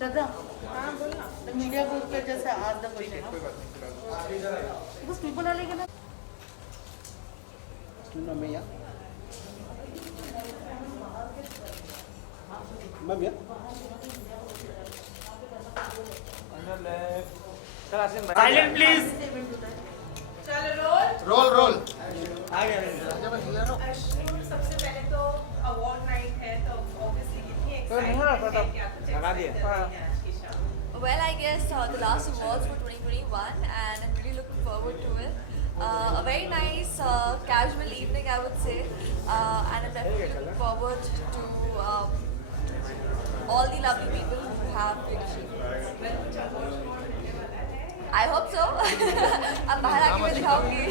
श्रद्धा हाँ बोल ना the media group पे जैसे ask the question because people are like सुनो मैं या मैं भैया साइलेंट प्लीज रोल रोल आ गया सबसे पहले तो अवार्ड नाइट है तो ऑब्वियसली कितनी एक्साइटमेंट है लगा दिया Well, I guess the last awards for 2021, and I'm really looking forward to it. A very nice casual evening, I would say, and I'm definitely looking forward to all the lovely people who have been achievements. I hope so. अब बाहर आके मैं दिखाऊंगी.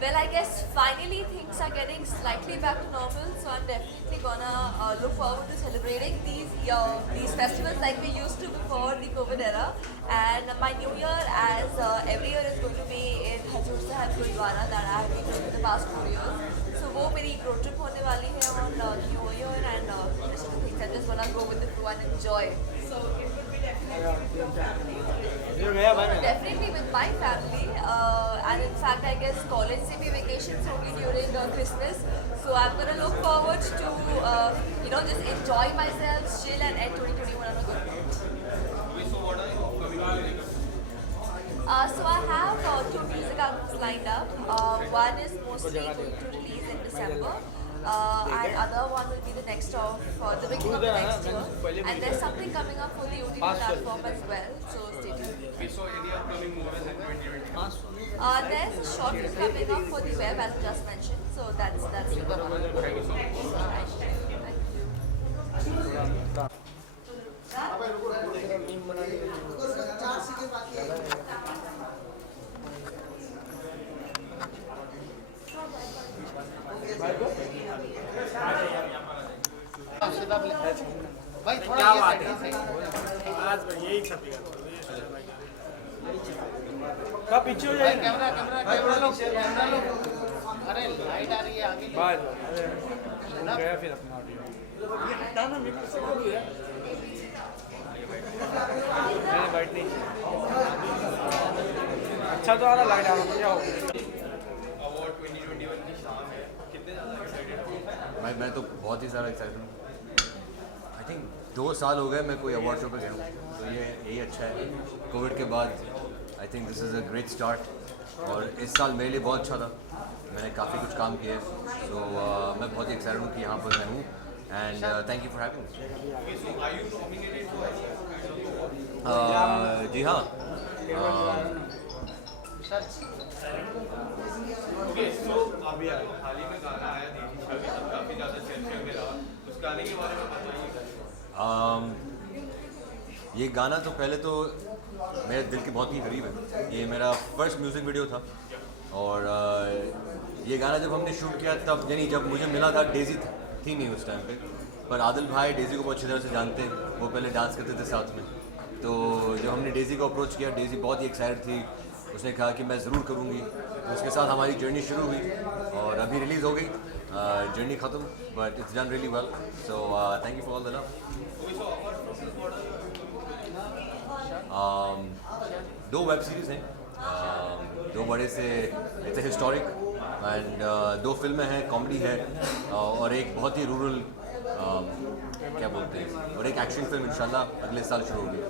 Well, I guess finally things are getting slightly back to normal, so I'm definitely gonna look forward to celebrating these festivals like we used to before the COVID era. And my new year, as every year, is going to be in Hazur Sahib Gurdwara that I have been doing in the past 4 years. So वो मेरी road trip होने वाली है on New Year, and rest of the things I'm just gonna go with the flow and enjoy. So it would be definitely with your family. Definitely with my family, and in fact I guess college से भी vacations होंगी during Christmas, so I'm gonna look forward to just enjoy myself, chill and end 2021 on a good note. So I have 2 music albums lined up. One is mostly going to release in December. And other one will be the next of the beginning of the next year, and there's something coming up for the OTT platform as well, so stay tuned. We saw any upcoming movies in 2020. There's a short film coming up for the web as I just mentioned, so that's the one. Thank you so much. Thank you. भाई थोड़ा क्या ये बात side, है आज यही छपेगा कब पीछे हो जाएगा कैमरा कैमरा कैमरा लो अरे लाइट आ रही है आगे बाज अरे गया फिर अपना ऑडियो ये हटाना मेरे से कर दिया मैंने बैठ नहीं अच्छा तो आ रहा लाइट आ रहा क्या हो अवार्ड 2021 की शाम है कितने ज़्यादा एक्साइटेड हो मैं तो बहुत ही ज़्यादा एक्साइटेड हूँ। आई थिंक 2 साल हो गए मैं कोई अवार्ड शो पे गया हूँ, तो ये यही अच्छा है। कोविड के बाद I think this is a great start, और इस साल मेरे लिए बहुत अच्छा था। मैंने काफ़ी कुछ काम किया है, तो मैं बहुत ही एक्साइटेड हूँ कि यहाँ पर मैं हूँ, and thank you for having me. जी हाँ, ओके सो अभी हाल ही में गाना आया देवी छवि तब काफ़ी ज़्यादा चर्चा में रहा, उस गाने के बारे में बताइए। ये गाना तो पहले तो मेरे दिल के बहुत ही करीब है। ये मेरा फर्स्ट म्यूज़िक वीडियो था, और ये गाना जब हमने शूट किया तब, यानी जब मुझे मिला था, डेज़ी थी नहीं उस टाइम पे, पर आदिल भाई डेज़ी को बहुत अच्छी तरह से जानते हैं, वो पहले डांस करते थे साथ में। तो जब हमने डेज़ी को अप्रोच किया, डेज़ी बहुत ही एक्साइटेड थी, उसने कहा कि मैं ज़रूर करूँगी, तो उसके साथ हमारी जर्नी शुरू हुई, और अभी रिलीज़ हो गई। जर्नी ख़त्म, but it's done really well, so thank you for all the love. 2 web series हैं, 2 बड़े से, इट्स हिस्टोरिक, एंड 2 फिल्में हैं, कॉमेडी है, और एक बहुत ही रूरल क्या बोलते हैं, और एक एक्शन फिल्म इंशाल्लाह अगले साल शुरू होगी।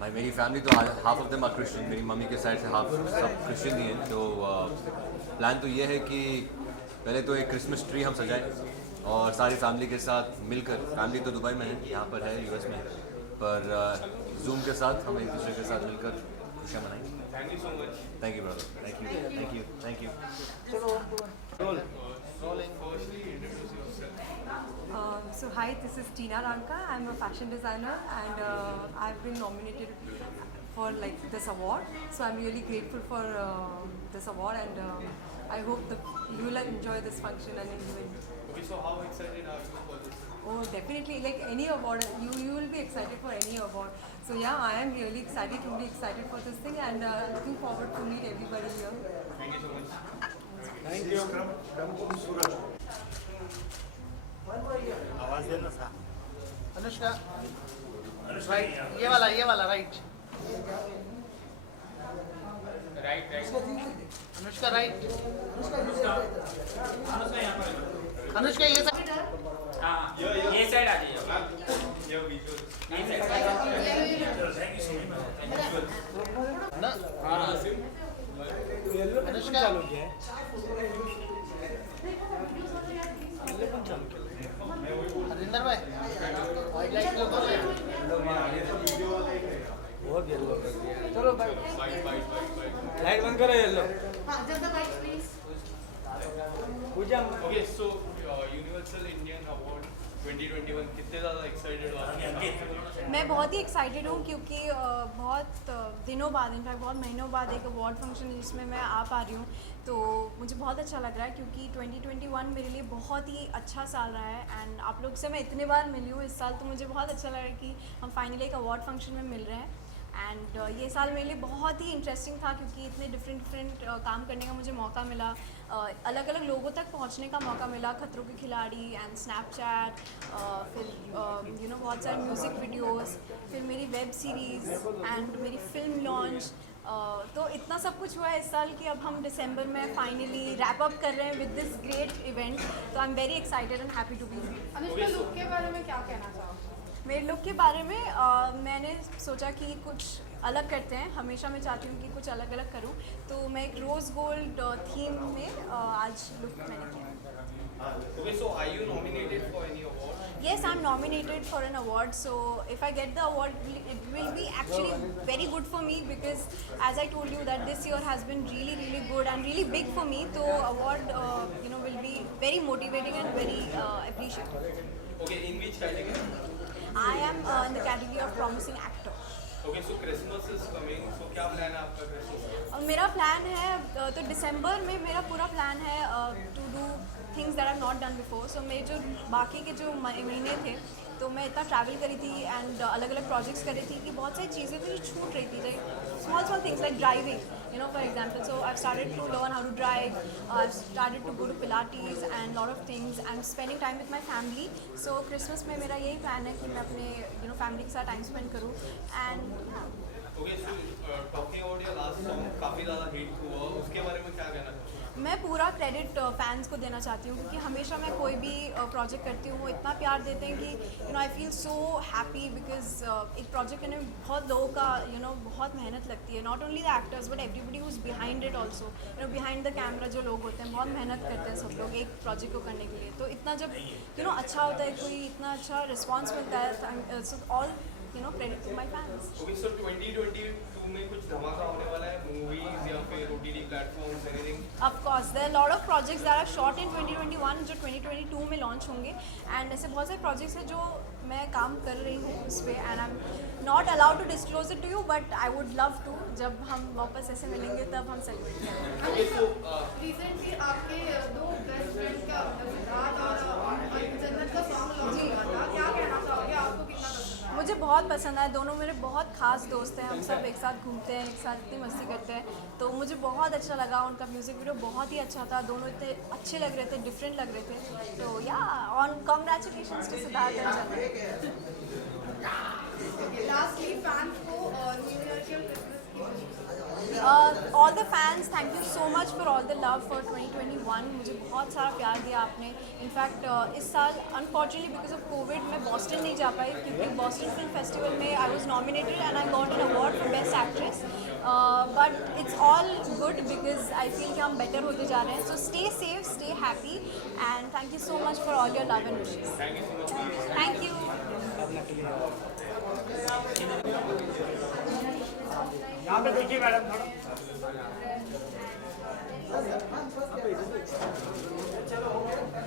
भाई मेरी फैमिली तो half of them are Christian, मेरी मम्मी के साइड से हाफ सब क्रिश्चियन ही हैं, तो प्लान तो ये है कि पहले तो एक क्रिसमस ट्री हम सजाएं और सारी फैमिली के साथ मिलकर, फैमिली तो दुबई में है, यहाँ पर है यूएस में, पर जूम के साथ हम एक दूसरे के साथ मिलकर खुशियाँ मनाएंगे। Thank you so much. Thank you brother, thank you thank you thank you. So hi, this is Tina Ranka. I'm a fashion designer, and I've been nominated for like this award. So I'm really grateful for this award, and I hope you will enjoy this function and enjoy it. Okay, so how excited are you for this? Oh, definitely. Like any award, you will be excited for any award. So yeah, I am really excited, truly excited for this thing, and looking forward to meet everybody here. Thank you so much. Thank you आवाज देना सा अनुष्का राइट, ये वाला राइट, अनुष्का राइट, अनुष्का ये साइड, ये साइड आ जाइए ना अनुष्का हरिंदर भाई हाईलाइट तो करो यार। बहुत येलो चलो भाई लाइट बंद करो येलो पूजा Okay, so Universal Indian Award 2021 कितने ज़्यादा एक्साइटेड हो आप? मैं बहुत ही एक्साइटेड हूँ क्योंकि बहुत दिनों बाद, इनफैक्ट बहुत महीनों बाद एक अवार्ड फंक्शन जिसमें मैं आ पा रही हूँ, तो मुझे बहुत अच्छा लग रहा है क्योंकि 2021 मेरे लिए बहुत ही अच्छा साल रहा है। एंड आप लोग से मैं इतने बार मिली हूँ इस साल, तो मुझे बहुत अच्छा लग रहा है कि हम फाइनली एक अवार्ड फंक्शन में मिल रहे हैं। एंड ये साल मेरे लिए बहुत ही इंटरेस्टिंग था क्योंकि इतने डिफरेंट काम करने का मुझे मौका मिला, अलग अलग लोगों तक पहुंचने का मौका मिला, खतरों के खिलाड़ी एंड स्नैपचैट, फिर बहुत सारे म्यूज़िक वीडियोस, फिर मेरी वेब सीरीज़ एंड मेरी फिल्म लॉन्च। तो इतना सब कुछ हुआ है इस साल कि अब हम दिसंबर में फाइनली रैप अप कर रहे हैं विद दिस ग्रेट इवेंट। तो I am very excited and happy to be here. Anushka, look के बारे में क्या कहना चाहोगे? मेरे लुक के बारे में मैंने सोचा कि कुछ अलग करते हैं, हमेशा मैं चाहती हूँ कि कुछ अलग अलग करूँ, तो मैं एक रोज़ गोल्ड थीम में आज लुक मैंने किया। Okay, so are you nominated for any award? Yes, I'm nominated for an award. So if I get the award, it will be actually very good for me because, as I told you, that this year has been really, really good and really big for me. So award, will be very motivating and very appreciated. Okay, in which category? I am in the category of promising actor. Okay, so Christmas is coming. So क्या plan है आपका Christmas का? मेरा प्लान है तो दिसंबर में मेरा पूरा प्लान है to do things that I have not done before. So मेरे जो बाकी के जो महीने थे, तो मैं इतना ट्रैवल करी थी एंड अलग अलग प्रोजेक्ट्स करी थी कि बहुत सारी चीज़ें थी जो छूट रही थी, like small things like driving, for example. So I started to learn how to drive, I started to go to pilates and lot of things and spending time with my family. So Christmas में मेरा यही प्लान है कि मैं अपने फैमिली के साथ time spend करूँ and Okay, so talking about your last song, काफ़ी ज़्यादा हिट हुआ, उसके बारे में क्या कहना चाहते हो? मैं पूरा क्रेडिट फैंस को देना चाहती हूँ क्योंकि हमेशा मैं कोई भी प्रोजेक्ट करती हूँ वो इतना प्यार देते हैं कि I feel so happy because एक प्रोजेक्ट करने में बहुत लोगों का बहुत मेहनत लगती है, not only the actors but everybody who is behind it also, behind the camera जो लोग होते हैं बहुत मेहनत करते हैं सब लोग एक प्रोजेक्ट को करने के लिए। तो इतना जब अच्छा होता है, कोई इतना अच्छा रिस्पॉन्स मिलता है, so all credit to my fans. Okay, so 2022 में कुछ धमाका होने वाला है, movies या फिर OTT platforms, anything? Of course, there are a lot of projects that are shot in 2021 जो 2022 में लॉन्च होंगे एंड ऐसे बहुत सारे प्रोजेक्ट्स हैं जो मैं काम कर रही हूँ उस पर and I am not allowed to disclose it to you but I would love to, जब हम वापस ऐसे मिलेंगे तब हम सेलिब्रेट करेंगे। Okay, so रिसेंटली आपके दो बेस्ट फ्रेंड्स का सिद्धार्थ और जन्नत का सॉन्ग लॉन्च हुआ था, क्या कहना चाहोगे? आपको कितना पसंद आया? मुझे बहुत पसंद आया, दोनों मेरे बहुत खास दोस्त हैं, हम सब एक साथ घूमते हैं, एक साथ इतनी मस्ती करते हैं, तो मुझे बहुत अच्छा लगा। उनका म्यूज़िक वीडियो बहुत ही अच्छा था, दोनों इतने अच्छे लग रहे थे, डिफरेंट लग रहे थे, तो या on congratulations to Siddharth and Jannat. Lastly fans को न्यू ईयर के क्रिसमस की all the fans, thank you so much for all the love for 2021। मुझे बहुत सारा प्यार दिया आपने। इनफैक्ट इस साल अनफॉर्चुनेटली बिकॉज ऑफ कोविड मैं बॉस्टन नहीं जा पाई क्योंकि बॉस्टन फिल्म फेस्टिवल में I was nominated and I got an award for best actress, but it's all good because I feel कि हम बेटर होते जा रहे हैं। So stay safe, stay happy and thank you so much for all your love and wishes. Thank you. यहाँ पे देखिए मैडम थोड़ा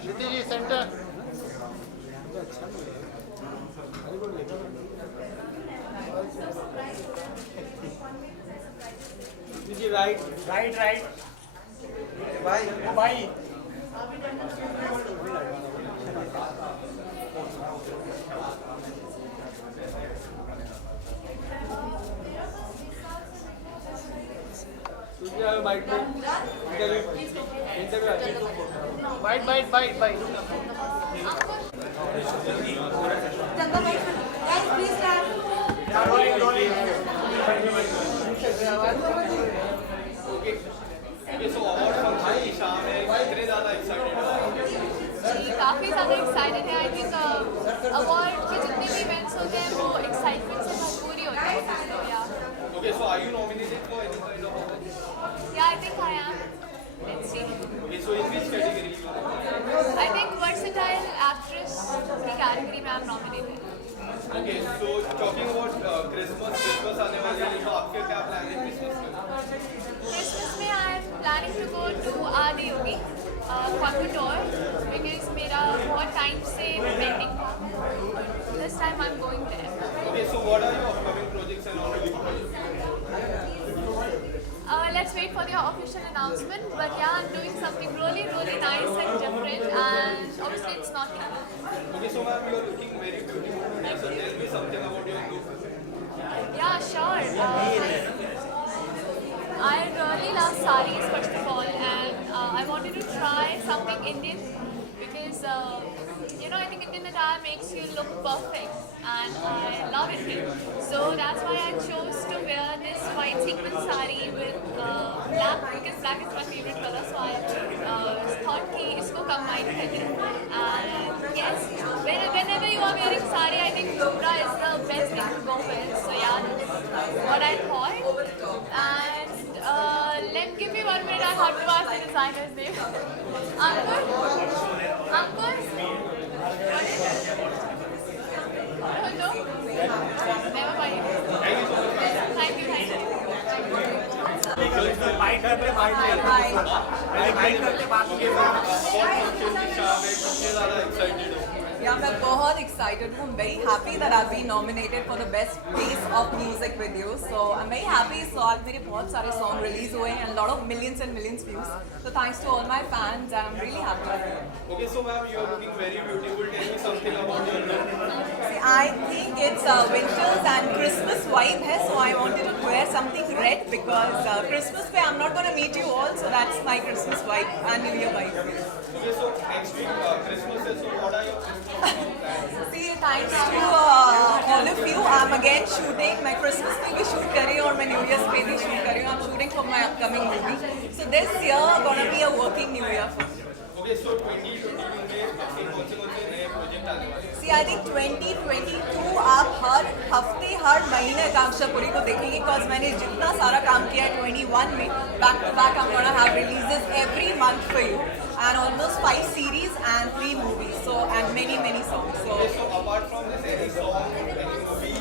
श्रुति जी सेंटर। जी राइट राइट राइट भाई भाई bite bite bite bite Okay, so award function की शाम है कितने ज़्यादा excited हो? जी काफ़ी ज़्यादा एक्साइटेड है। आई थिंक अवार्ड के जितने भी इवेंट्स होते हैं वो एक्साइटमेंट से भरपूर ही होते हैं। तो या Okay, so are you nominated for any kind of award? I think I M, let's see. Okay, so in which category you are? I think versatile actress की कैटेगरी में I M nominated. Okay, so talking about Christmas आने वाले हैं, तो आपके क्या प्लान है Christmas में? क्रिसमस में I am planning to go to Adi Yogi कॉम्पिटोर बिकॉज मेरा बहुत टाइम से पेंडिंग था। This time I am going there. Okay, so what are your upcoming projects and all release projects? Let's wait for the official announcement, but yeah, I'm doing something really, really nice and different, and obviously it's not me. Okay, so ma'am, you are looking very beautiful. So tell me something about your look. Yeah, sure. I really love sarees first of all, and I wanted to try something Indian because I think Indian attire makes you look perfect, and I love it. So that's why I chose to wear this white sequin saree with black because black is my favorite color. So I thought कि इसको combine करें. And yes, whenever you are wearing saree, I think Dobra is the best thing to go with. So yeah, that's what I thought. And give me 1 minute. I have to ask the designer's name. Ankur. What is it? Oh, no? Never mind. Thank you. Bite करते bite करते बात Okay, ma'am, award function की शाम है, कितने ज़्यादा excited हो? Yeah, मैं बहुत excited हूँ. I'm very happy that I've been nominated for the best piece of music video. So I'm very happy. So आज मेरे बहुत सारे song release हुए हैं and a lot of millions and millions views. So thanks to all my fans and I'm really happy. Okay, so ma'am, you are looking very beautiful. Tell me something about your look. See, I think it's winters and Christmas vibe है. So I wanted to wear something red because Christmas पे I'm not gonna meet you all. So that's my Christmas vibe and New Year vibe. Okay, so next week Christmas is. So what are your Christmas plans? See, thanks to all of you, I'm again shooting. मैं Christmas पे भी shoot कर रही हूँ और मैं New Year's पे भी shoot कर रही हूँ. I'm shooting for my upcoming movie. So this year gonna be a working New Year for me. Okay, so 2022 में अपने कौन से नए प्रोजेक्ट आने वाले हैं? See, I think 2022 आप हर हफ्ते हर महीने कांक्षा पुरी को देखेंगे because मैंने जितना सारा काम किया है 21 में back to back I'm gonna have releases every month for you and almost 5 series and 3 movies. So and many songs. So. Okay, so apart from this, any song, any movie?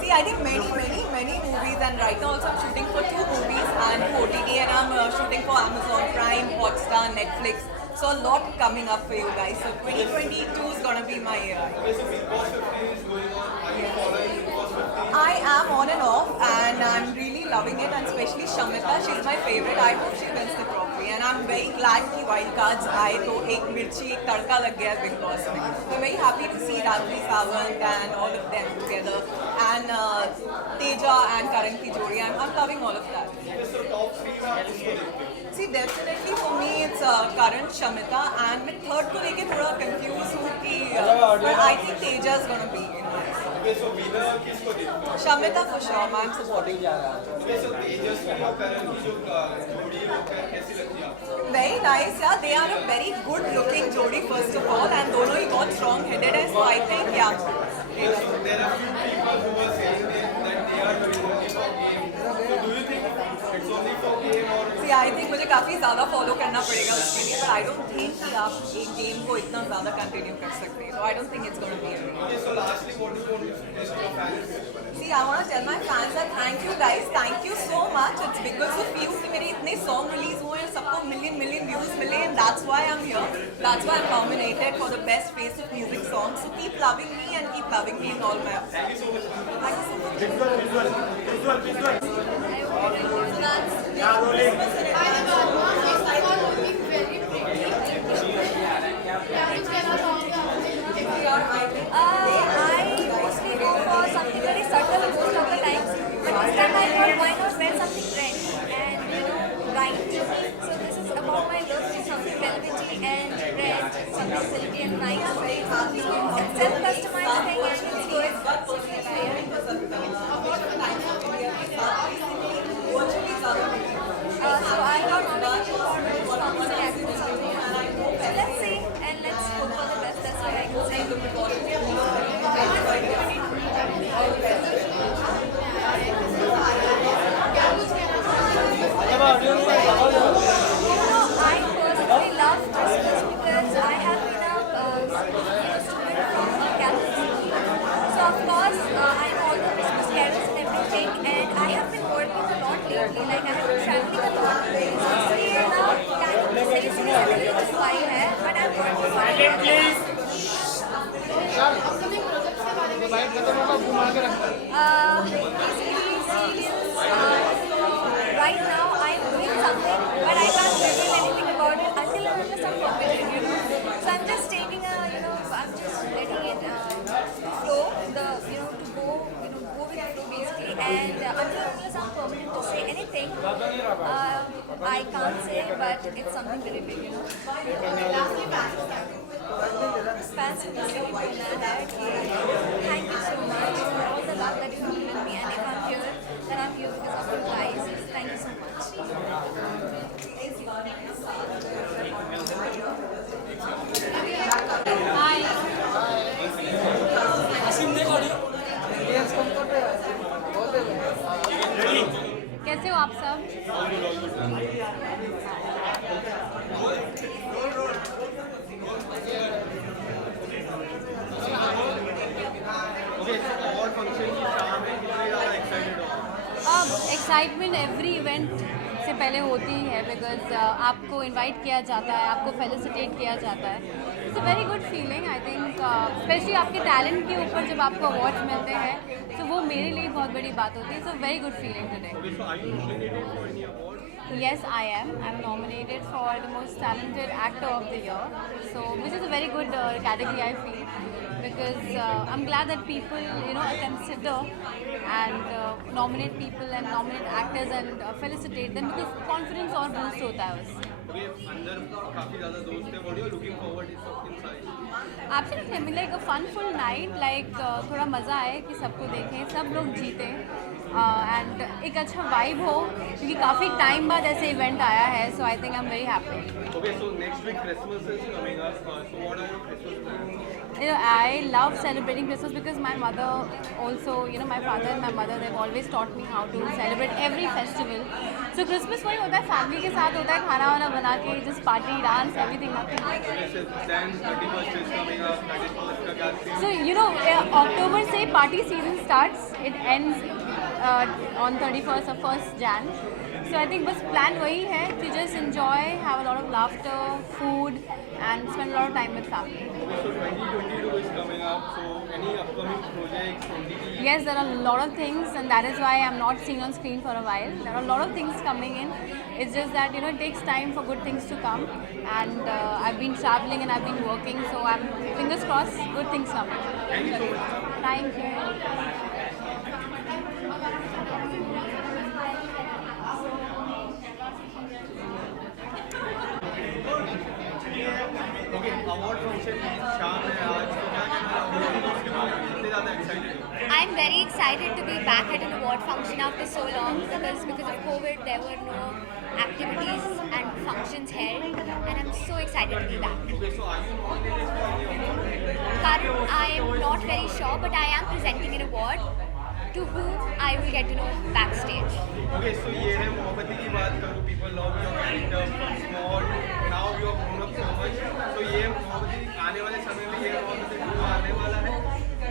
See, I think many movies and right now also I'm shooting for 2 movies and OTT and I'm shooting for Amazon Prime, Hotstar, Netflix. So a lot coming up for you guys. So 2022 is gonna be my year. Okay, so Big Boss 15 is going on. Are you following Big Boss 15? I am on and off and I'm really loving it and especially Shamita, she's my favorite. I hope she wins the trophy and I'm very glad कि wild cards आए तो एक मिर्ची एक तड़का लग गया Big Boss में. So I'm very happy to see Rajvi Sawant and all of them together and Teja and Karan की जोड़ी. I'm loving all of that. Okay, so top 3 में आप किसको देखते हो? See, definitely for me it's Karan, Shamita and मैं third को लेके थोड़ा confused हूँ कि but I think Teja is gonna be in this. Okay, so winner किसको देखते हो? Shamita for sure, I'm supporting. Okay, so तेजस्वी और करण की जो जोड़ी है वो कैसी लगती है आपको? Very nice, yeah. They are a very good looking jodi first of all and दोनों ही बहुत strong headed है so I think yeah. Okay, so there are few people who are saying that they are doing only for game. So do you think it's only for game or? See, I think मुझे काफी ज़्यादा follow करना पड़ेगा उसके लिए but I don't think कि आप एक game को इतना ज़्यादा continue कर सकते हैं. So I don't think it's going to be a game. Okay, so lastly, what do you want to tell your fans? See, I want to tell my fans that thank you guys, thank you so much. It's because of you कि मेरे इतने song release हुए हैं, सबको million views मिले and that's why I'm here. That's why I'm nominated for the best face of music song. So keep loving me and keep loving me in all my ups. Thank you so much. Thank you so much. Visual. So that's Hi, Nirvana. First of all, looking very pretty. क्या कुछ कहना चाहोगे आप? I think I mostly go for something very subtle most of the times, but this time I thought why not wear something red and bright. So this is about my look, something velvety and red, something silky and nice. So it's self-customized thing and it's good. So I got nominated for Miss Thompson Actress of the Year. So let's see and let's hope for the best. That's what I can say. I personally love Christmas because I have been a student from a Catholic school. So of course I know all the Christmas carols and everything, and I have been working a lot lately. Like I have been traveling a lot. So इसलिए ना time की सही से नहीं मिल पाई है, but I'm working on it. Upcoming projects के बारे में right now I'm doing something, but I can't reveal anything about it until and unless I'm forbidden, So I'm just taking a, I'm just letting it flow, to go with the flow basically. And until and unless I'm permitted to say anything, I can't say, but it's something very big, Fans in the city, thank you so much for all the love that you have given me, and if I'm here, then I'm here because of you guys. Thank you so much. कैसे हो आप सब? Award function की शाम है, कितने ज़्यादा एक्साइटेड हो? एक्साइटमेंट एवरी इवेंट से पहले होती ही है बिकॉज आपको इनवाइट किया जाता है, आपको फेलिसिटेट किया जाता है. It's a very good feeling. I think specially आपके टैलेंट के ऊपर जब आपको अवार्ड्स मिलते हैं तो वो मेरे लिए बहुत बड़ी बात होती है. It's a very good feeling today. Yes, I am. I'm nominated for the most talented actor of the year. So, which is a very good category, I feel, because I'm glad that people, consider and nominate people and nominate actors and felicitate them because confidence और boost होता है उससे. अंदर काफ़ी ज़्यादा दोस्त हैं. What are you looking forward inside? Absolutely, I mean like a fun full night, like थोड़ा मज़ा आए कि सबको देखें, सब लोग जीतें एंड एक अच्छा वाइब हो क्योंकि काफ़ी टाइम बाद ऐसे इवेंट आया है. So I think I am very happy. Okay, so next week Christmas is coming up. So what are your Christmas plans? I love celebrating Christmas because my mother also, my father and my mother, they've always taught me how to celebrate every festival. So Christmas वही होता है, फैमिली के साथ होता है, खाना वाना बना के, just party, dance, everything, nothing. Then 31st is coming up. 31st का क्या theme? So October से party season starts. It ends on 31st or 1st Jan. So I think बस plan वही है to just enjoy, have a lot of laughter, food, and spend a lot of time with family. So 2022 is coming up. So any upcoming projects? Yes, there are a lot of things, and that is why I'm not seen on screen for a while. There are a lot of things coming in. It's just that it takes time for good things to come, and I've been traveling and I've been working, so I'm fingers crossed, good things coming. Thank you so much. Thank you. Okay, award function की शाम है आज. तो क्या कहना चाहोगे उसके बारे में? कितने ज़्यादा excited हो? I'm very excited to be back at an award function after so long because of COVID there were no activities and functions held, and I'm so excited to be back. Okay, so are you nominated for any award? Karan, I am not very sure, but I am presenting an award to whom I will get to know backstage. Okay, so ये है मोहब्बती की बात करूँ. People love your character from small. Now you have grown up so much. So ये मोहब्बती आने वाले समय में ये मोहब्बती टू आने वाला है.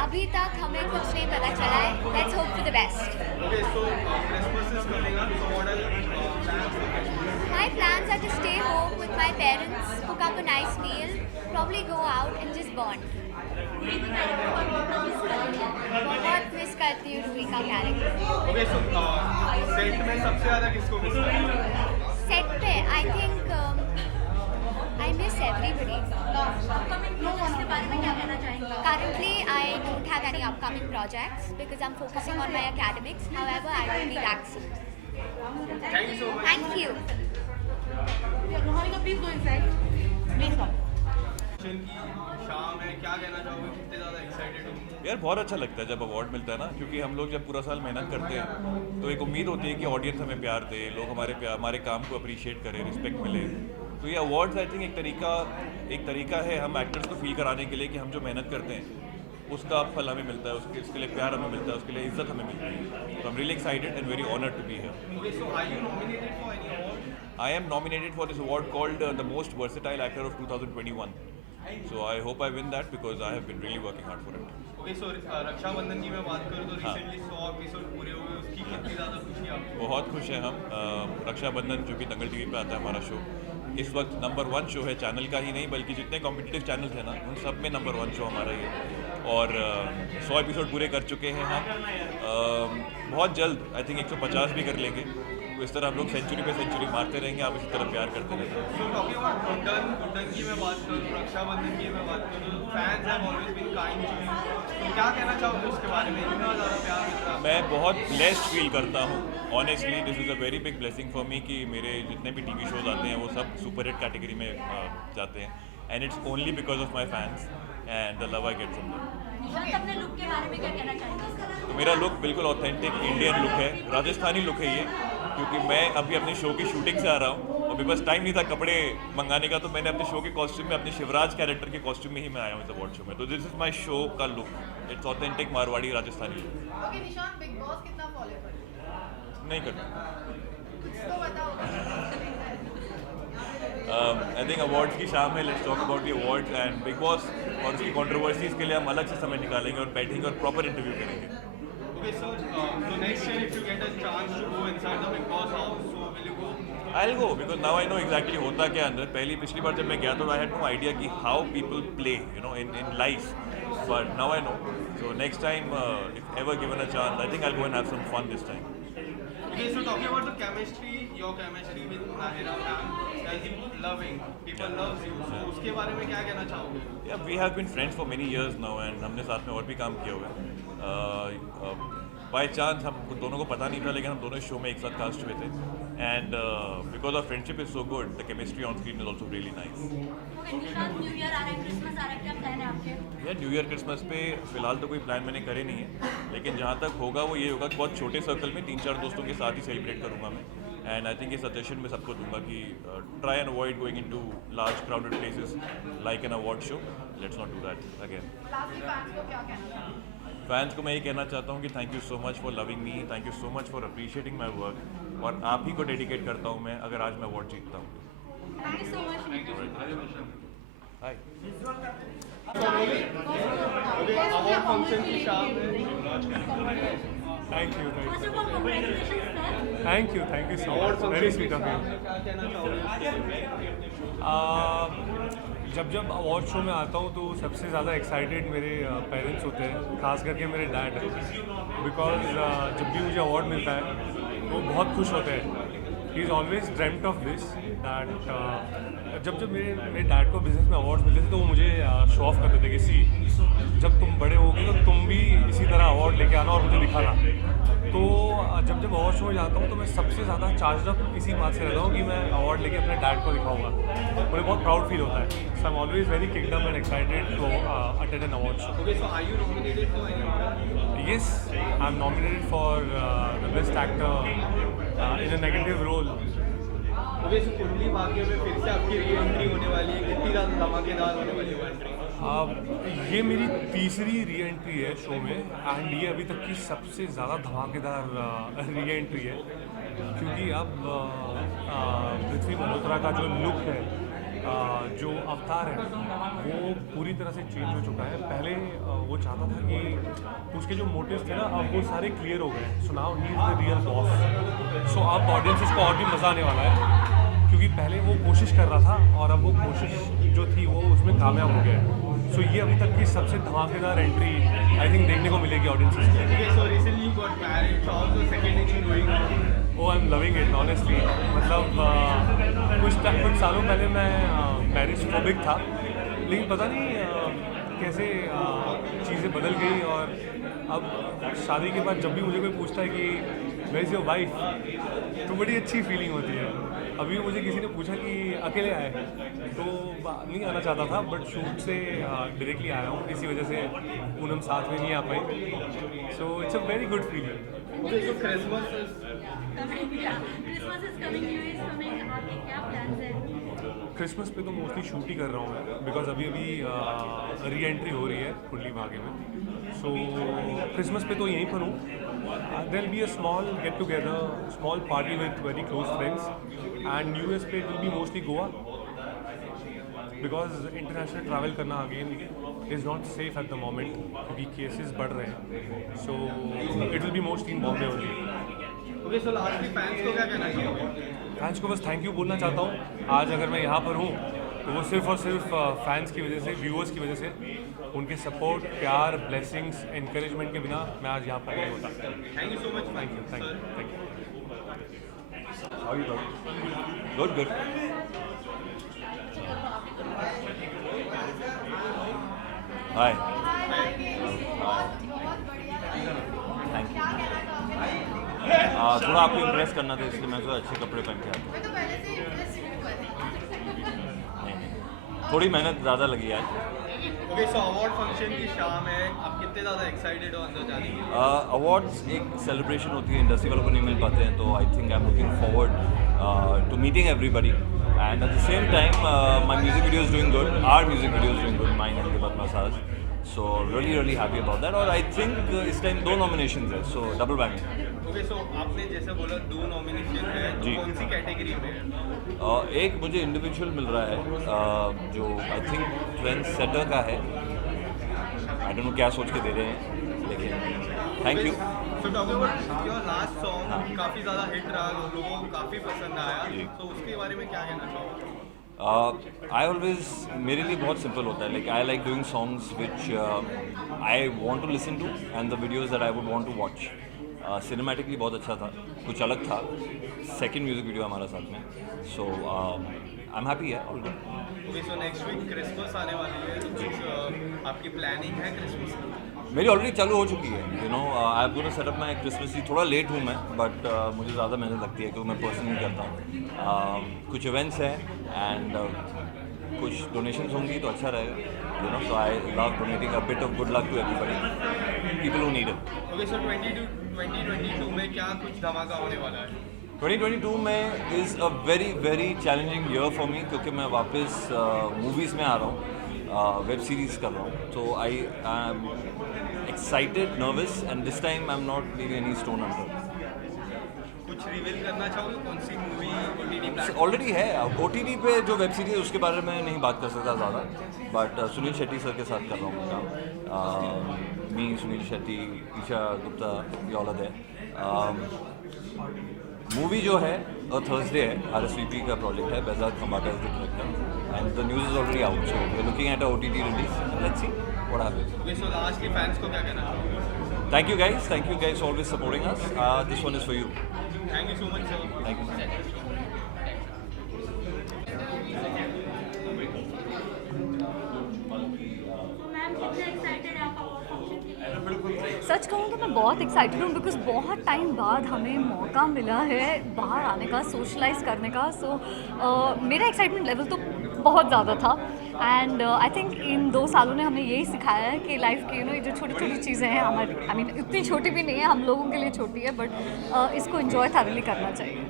अभी तक हमें कुछ नहीं पता चला है. Let's hope for the best. Okay, so Christmas is coming up. So what are your plans for Christmas? My plans are to stay home with my parents, cook up a nice meal, probably go out and just bond. बहुत मिस करती हूँ रूबी का character. Okay, so set में सबसे ज़्यादा किसको मिस करते हो? Set पे I think I miss everyone. everybody. Upcoming projects के बारे में क्या कहना चाहेंगे? Currently, I don't have any upcoming projects because I'm focusing on my academics. However, I will be back soon. Thank you so much. Thank you. Roharika, please go inside. Please come. की शाम है, क्या कहना चाहोगे, कितने ज़्यादा एक्साइटेड हो? यार बहुत अच्छा लगता है जब अवार्ड मिलता है ना, क्योंकि हम लोग जब पूरा साल मेहनत करते हैं तो एक उम्मीद होती है कि ऑडियंस हमें प्यार दे, लोग हमारे काम को अप्रिशिएट करें, रिस्पेक्ट मिले। तो ये अवार्ड्स आई थिंक एक तरीका है हम एक्टर्स को फील कराने के लिए कि हम जो मेहनत करते हैं उसका फल हमें मिलता है, उसके लिए प्यार हमें मिलता है, उसके लिए इज्जत हमें मिलती है। तो I am really excited and very honoured to be here. Okay, so are you nominated for any award? I am nominated for this award called the Most Versatile Actor of 2021. So I hope I win that because I have been really working hard for it. Okay, so Rakshabandhan की मैं बात करूँ तो रिसेंटली 100 एपिसोड पूरे हुए, उसकी कितनी ज़्यादा खुशी आपको? बहुत खुश हैं हम। रक्षाबंधन जो कि दंगल टीवी पे आता है हमारा शो, इस वक्त नंबर 1 शो है, चैनल का ही नहीं बल्कि जितने कॉम्पिटिटिव चैनल्स हैं ना उन सब में नंबर 1 शो हमारा ही है। और 100 एपिसोड पूरे कर चुके हैं हम। बहुत जल्द आई थिंक 150 भी कर लेंगे। तो इस तरह हम लोग सेंचुरी पे सेंचुरी मारते रहेंगे, आप इसी तरह प्यार करते रहेंगे। So talking about गुड्डन की मैं बात करूँ, रक्षाबंधन की मैं बात करूँ, fans have always been kind to you. तो क्या कहना चाहोगे उसके बारे में, इतना ज़्यादा प्यार मिल रहा है? मैं बहुत ब्लेस्ड फील करता हूँ honestly. This is a very big blessing for me कि मेरे जितने भी टीवी शोज आते हैं वो सब सुपर हिट कैटेगरी में जाते हैं, and it's only because of my fans and the love I get from them. Nishant, अपने लुक के बारे में क्या कहना चाहेंगे? तो मेरा लुक बिल्कुल ऑथेंटिक इंडियन लुक है, राजस्थानी लुक है ये, क्योंकि मैं अभी अपने शो की शूटिंग से आ रहा हूँ और मेरे पास टाइम नहीं था कपड़े मंगाने का, तो मैंने अपने शो के कॉस्ट्यूम में, अपने शिवराज कैरेक्टर के कॉस्ट्यूम में ही मैं आया हूँ इस अवार्ड शो में। तो दिस इज माई शो का look, it's authentic Marwari Rajasthani look. Okay, Nishant, big boss कितना फॉलो करते हो? नहीं करता। कुछ तो बताओ। आई थिंक अवार्ड्स की शाम है, let's talk about the awards and big boss और उसकी कंट्रोवर्सीज के लिए हम अलग से समय निकालेंगे और बैठेंगे और प्रॉपर इंटरव्यू करेंगे। Okay, so next year if you get a chance to go inside the Big Boss house, so will you go? I'll go because now I know exactly होता क्या अंदर। पिछली बार जब मैं गया तो I had no idea कि how people play, you know, in life, but now I know. So next time, if ever given a chance, I think I'll go and have some fun this time. Okay, so talking about the chemistry, your chemistry with Nahira ma'am, as you loving, people loves you, so उसके बारे में क्या कहना चाहोगे? Yeah, we have been friends for many years now and हमने साथ में और भी काम किया हुआ है। बाय चांस हम दोनों को पता नहीं था, लेकिन हम दोनों इस शो में एक साथ कास्ट हुए थे and because of friendship is so good, the chemistry on screen is also really nice. Nishant, new year आ रहा है, क्रिसमस आ रहा है, क्या प्लान है आपके? यार न्यू ईयर क्रिसमस पे फिलहाल तो कोई प्लान मैंने करे नहीं है, लेकिन जहाँ तक होगा वो ये होगा कि बहुत छोटे सर्कल में 3-4 दोस्तों के साथ ही सेलिब्रेट करूँगा मैं। एंड आई थिंक ये सजेशन मैं सबको दूंगा कि try and avoid going into large crowded places like an award show. Let's not do that again. Lastly fans को क्या कहना चाहोगे? फैंस को मैं ये कहना चाहता हूँ कि thank you so much for loving me, thank you so much for appreciating my work, और आप ही को डेडिकेट करता हूँ मैं अगर आज मैं अवार्ड जीतता हूँ। Thank you so much. Hi. Award function की शाम है। Thank you. First of all, congratulations, sir. Thank you so much. Very sweet of you. क्या कहना चाहोगे? जब अवार्ड शो में आता हूँ तो सबसे ज़्यादा एक्साइटेड मेरे पेरेंट्स होते हैं, खास करके मेरे डैड हैं, बिकॉज जब भी मुझे अवार्ड मिलता है वो बहुत खुश होते हैं। He is always dreamed of this that जब मेरे डैड को बिजनेस में अवार्ड्स मिलते थे तो वो मुझे शो ऑफ करते थे कि सी जब तुम बड़े होगे तो तुम भी इसी तरह अवार्ड लेके आना और मुझे दिखाना। तो जब अवार्ड शो में जाता हूँ तो मैं सबसे ज़्यादा चार्ज अप इसी बात से रहता हूँ कि मैं अवार्ड लेके अपने डैड को दिखाऊंगा, मुझे बहुत प्राउड फील होता है। So I am always very kicked and excited to attend an award show. Okay, so are you nominated for any award? Yes, I'm nominated for the best actor in a negative role. Okay, so Kundali भाग्य में फिर से आपकी re entry होने वाली है, कितनी ज़्यादा धमाकेदार होने वाली है एंट्री? ये मेरी तीसरी री एंट्री है शो में एंड ये अभी तक की सबसे ज़्यादा धमाकेदार री एंट्री है, क्योंकि अब पृथ्वी मल्होत्रा का जो लुक है, जो अवतार है, वो पूरी तरह से चेंज हो चुका है। पहले वो चाहता था कि उसके जो मोटिव्स थे ना अब वो सारे क्लियर हो गए। So now he is the real boss. So अब ऑडियंस को और भी मज़ा आने वाला है, क्योंकि पहले वो कोशिश कर रहा था और अब वो कोशिश जो थी वो उसमें कामयाब हो गया है। सो ये अभी तक की सबसे धमाकेदार एंट्री आई थिंक देखने को मिलेगी ऑडियंसेस को। Okay, so recently you got married, so how's the second innings going on? Oh, I'm loving it, honestly. मतलब कुछ सालों पहले मैं पेरिस फोबिक था, लेकिन पता नहीं कैसे चीज़ें बदल गई और अब शादी के बाद जब भी मुझे कोई पूछता है कि वेयर इज़ योर वाइफ, तो बड़ी अच्छी फीलिंग होती है। अभी मुझे किसी ने पूछा कि अकेले आए, तो नहीं आना चाहता था, बट शूट से डायरेक्टली आया हूँ, इसी वजह से पूनम साथ में नहीं आ पाई। So it's a very good feeling. Okay, so Christmas is Christmas is coming, new year is coming, आपके क्या प्लान्स हैं? क्रिसमस पे तो मोस्टली शूट ही कर रहा हूँ मैं, बिकॉज अभी री एंट्री हो रही है कुंडली भाग्य में। सो क्रिसमस पे तो यहीं पर हूँ। There will be a small get together, small party with very close friends, and new year's पे it will be mostly Goa, because international travel करना again is not safe at the moment, क्योंकि केसेस बढ़ रहे हैं। So it will be mostly in Bombay only. Okay, so lastly fans को क्या कहना चाहोगे? फैंस को बस थैंक यू बोलना चाहता हूँ। आज अगर मैं यहाँ पर हूँ तो वो सिर्फ और सिर्फ फैंस की वजह से, व्यूअर्स की वजह से, उनके सपोर्ट, प्यार, ब्लेसिंग्स, एनकरेजमेंट के बिना मैं आज यहाँ पर नहीं होता। Thank you so much. Thank you, thank you, thank you. How are you doing? Good, good. Hi. Thank you. थोड़ा आपको इम्प्रेस करना था, इसलिए मैं तो अच्छे कपड़े पहन के आया। मैं तो पहले से इंटरेस्ट हुआ है। नहीं, थोड़ी मेहनत ज़्यादा लगी आज। Okay, so award function की शाम है, आप कितने ज़्यादा एक्साइटेड हो अंदर जाने के लिए? अवार्ड्स एक सेलिब्रेशन होती है, इंडस्ट्री वालों को नहीं मिल पाते हैं, तो I think I am looking forward to meeting everybody, and at the same time my music video is doing good, our music video is doing good, mine and दिबत मसाज, so really happy about that. और I think इस time 2 nominations है, so double whammy. Okay, so आपने जैसे बोला 2 नॉमिनेशन है, तो जी। कौन सी कैटेगरी में है? एक मुझे इंडिविजुअल मिल रहा है जो आई थिंक ट्रेंड सेटर का है, आई डोंट नो क्या सोच के दे रहे हैं, लेकिन thank you. So talk about your last song, काफ़ी ज़्यादा हिट रहा, लोगों को काफ़ी पसंद आया, तो उसके बारे में क्या कहना चाहोगे? आई ऑलवेज, मेरे लिए बहुत सिंपल होता है, like I like doing songs which I want to listen to and the videos that I would want to watch. Cinematically बहुत अच्छा था, कुछ अलग था, सेकेंड म्यूजिक वीडियो हमारा साथ में, सो आई एम हैप्पी है, all good. Okay, so next week Christmas आने वाली है, तो कुछ आपकी प्लानिंग है क्रिसमस की? मेरी ऑलरेडी चालू हो चुकी है, you know I am gonna set up my Christmas tree. थोड़ा लेट हूँ मैं, बट मुझे ज़्यादा मेहनत लगती है क्योंकि मैं पर्सनली करता हूँ। कुछ इवेंट्स हैं एंड कुछ डोनेशंस होंगी तो अच्छा रहेगा, you know, so I love donating a bit of good luck to everybody, people who need it. Okay, so 2022 में क्या कुछ धमाका होने वाला है? 2022 में is a very challenging year for me, क्योंकि मैं वापस मूवीज़ में आ रहा हूँ, वेब सीरीज़ कर रहा हूँ, तो I am excited, nervous, and this time I am not leaving any stone unturned. कुछ रिवील करना चाहोगे, कौन सी मूवी OTT प्लेटफॉर्म? ऑलरेडी है OTT पे जो वेब सीरीज है, उसके बारे में नहीं बात कर सकता ज़्यादा, बट सुनील शेट्टी सर के साथ कर रहा हूँ काम, मी, सुनील शेट्टी, ईशा गुप्ता, ये ऑल आर देयर। मूवी जो है थर्सडे है, RSVP का प्रोजेक्ट है, Behzad Khambata is the director, and the news is already out, so we are looking at a OTT release, let's see what happens. Okay, so lastly fans को क्या कहना चाहोगे? Thank you guys always supporting us. This one is for you. Thank you so much, sir. Thank you. Ma'am कितने एक्साइटेड हैं आप award function के लिए? सच कहूँ तो मैं बहुत एक्साइटेड हूँ, बिकॉज बहुत टाइम बाद हमें मौका मिला है बाहर आने का, सोशलाइज करने का। सो मेरा एक्साइटमेंट लेवल तो बहुत ज़्यादा था, एंड आई थिंक इन 2 सालों ने हमें यही सिखाया है कि लाइफ की ये जो छोटी छोटी चीज़ें हैं हमारी, आई मीन इतनी छोटी भी नहीं है, हम लोगों के लिए छोटी है, बट इसको इन्जॉय थॉरली करना चाहिए।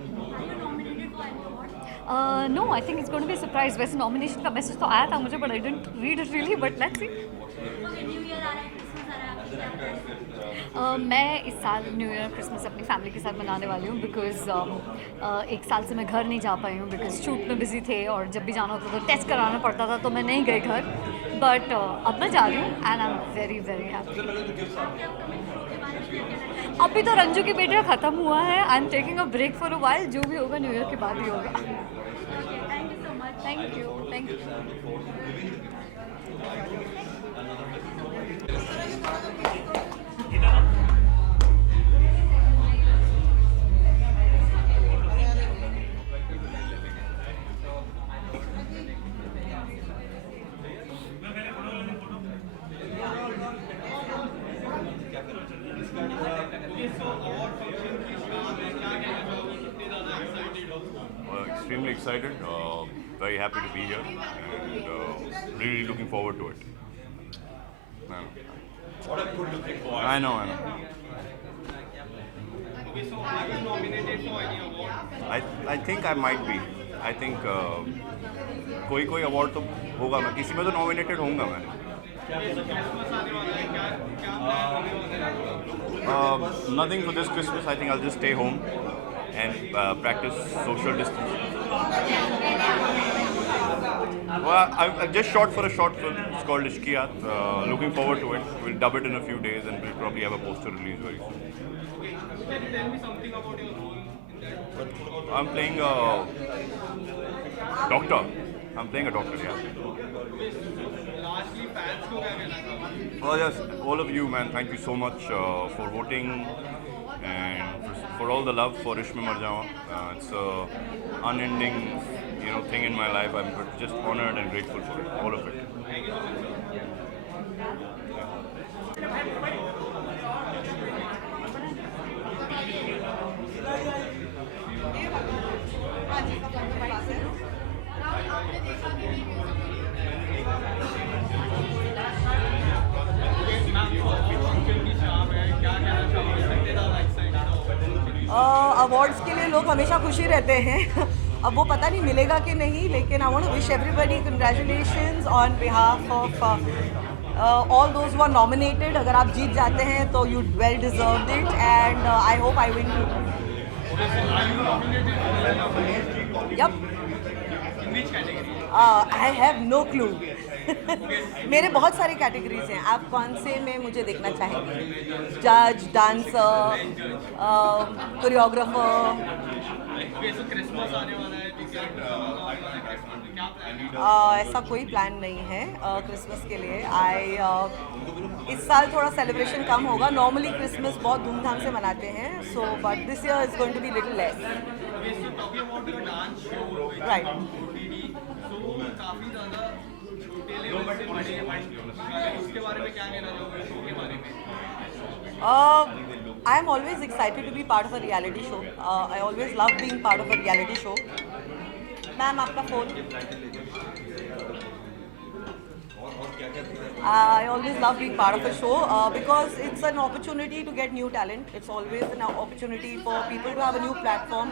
No, I think it's going to be surprise. वैसे नॉमिनेशन का मैसेज तो आया था मुझे, but I didn't read it really, but let's see. New year आ रहा है, क्रिसमस आ रहा है, आपके क्या plans हैं? मैं इस साल न्यू ईयर क्रिसमस अपनी फैमिली के साथ मनाने वाली हूँ, बिकॉज 1 साल से मैं घर नहीं जा पाई हूँ, बिकॉज शूट में बिजी थे और जब भी जाना होता था टेस्ट कराना पड़ता था, तो मैं नहीं गई घर, बट अब मैं जा रही हूँ and I am very happy. अभी तो रंजू की बेटियाँ ख़त्म हुआ है, I am taking a break for a while, जो भी होगा न्यू ईयर के बाद ही होगा। Thank you so much. Thank you. extremely excited. Very happy to be here, and really looking forward to it. What a good looking boy. I know. Okay, so are you nominated for any award? I think I might be. I think कोई award तो होगा, मैं किसी में तो nominated होऊंगा मैं. Nothing for this Christmas. I think I'll just stay home and practice social distancing. Well, I've just shot for a short film. It's called Ishqiyat. Looking forward to it. We'll dub it in a few days and we'll probably have a poster release very soon. Can you tell me something about your role in that? I'm playing a doctor. I'm playing a doctor, yeah. Lastly, fans को क्या कहना चाहोगे? Well, yes, all of you, man, thank you so much for voting and for all the love for Ishme Marjawa. It's a unending, thing in my life. I'm just honored and grateful for it, all of it. Thank you so much, sir. आपने देखा कि नहीं अवार्ड्स के लिए लोग हमेशा खुशी रहते हैं अब वो पता नहीं मिलेगा कि नहीं लेकिन I want to wish everybody congratulations on behalf of all those who are nominated अगर आप जीत जाते हैं तो you well deserved it and I hope I win too yup I have no clue मेरे बहुत सारे कैटेगरीज हैं आप कौन से में मुझे देखना चाहेंगे जज डांसर कोरियोग्राफर ऐसा कोई प्लान नहीं है क्रिसमस के लिए इस साल थोड़ा सेलिब्रेशन कम होगा नॉर्मली क्रिसमस बहुत धूमधाम से मनाते हैं so but this year is going to be little less right I am always excited to be part of a reality show. I always love being part of a reality show. Ma'am, आपका phone. I always love being part of a show because it's an opportunity to get new talent. It's always an opportunity for people to have a new platform.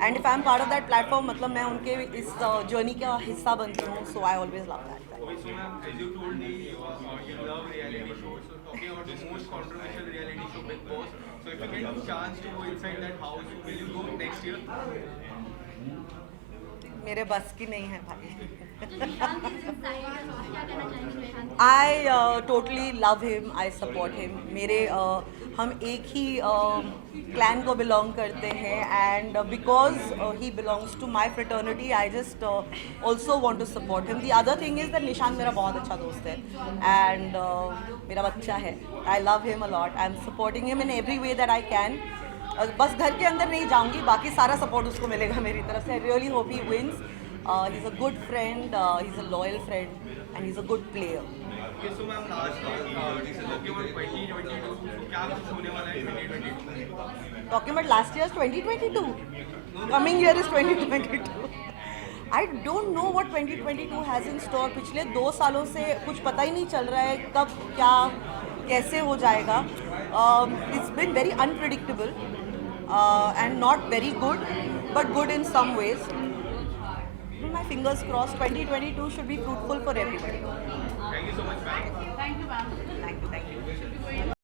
And if I'm part of that platform, मतलब मैं उनके इस journey का हिस्सा बनती हूँ. So I always love that. So ma'am, as you told me, you love reality shows. So talking about the most controversial reality show, Bigg Boss. So if you get a chance to go inside that house, will you go next year? मेरे बस की नहीं है भाई. I totally love him. I support him. हम एक ही clan को belong करते हैं and because he belongs to my fraternity, I just also want to support him. The other thing is that निशान मेरा बहुत अच्छा दोस्त है and मेरा बच्चा है. I love him a lot. I'm supporting him in every way that I can. बस घर के अंदर नहीं जाऊंगी बाकी सारा सपोर्ट उसको मिलेगा मेरी तरफ से. I really hope he wins. He's a good friend, he's a loyal friend and he's a good player. Okay, so ma'am, last talking about 2022, क्या कुछ होने वाला है 2022? Talking about last year's 2022? Coming year is 2022. I don't know what 2022 has in store. पिछले 2 सालों से कुछ पता ही नहीं चल रहा है कब क्या कैसे हो जाएगा. It's been very unpredictable and not very good, but good in some ways. My fingers crossed. 2022 should be fruitful for everybody. Thank you so much, ma'am. Thank you, ma'am. Thank you.